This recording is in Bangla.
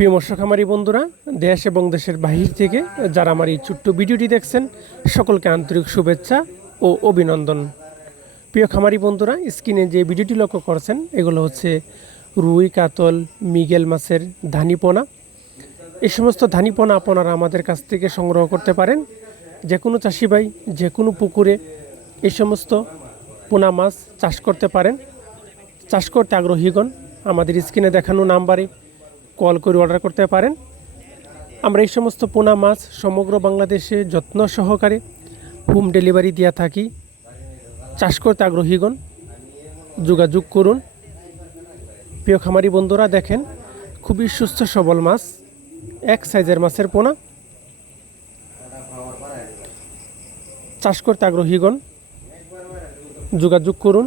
প্রিয় মৎস্য খামারি বন্ধুরা, দেশ এবং দেশের বাহির থেকে যারা আমার এই ছোট্ট ভিডিওটি দেখছেন, সকলকে আন্তরিক শুভেচ্ছা ও অভিনন্দন। প্রিয় খামারি বন্ধুরা, স্ক্রিনে যে ভিডিওটি লক্ষ্য করছেন, এগুলো হচ্ছে রুই, কাতল, মিগেল মাছের ধানিপোনা। এই সমস্ত ধানিপোনা আপনারা আমাদের কাছ থেকে সংগ্রহ করতে পারেন। যে কোনো চাষি ভাই, যে কোনো পুকুরে এই সমস্ত পোনা মাছ চাষ করতে পারেন। চাষ করতে আগ্রহীগণ আমাদের স্ক্রিনে দেখানো নাম্বারে কল করে অর্ডার করতে পারেন। আমরা এই সমস্ত পোনা মাছ সমগ্র বাংলাদেশে যত্ন সহকারে হোম ডেলিভারি দিয়ে থাকি। চাষ করতে আগ্রহীগণ, যোগাযোগ করুন। প্রিয় খামারি বন্ধুরা, দেখেন, খুবই সুস্থ সবল মাছ, এক সাইজের মাছের পোনা। চাষ করতে আগ্রহীগণ, যোগাযোগ করুন।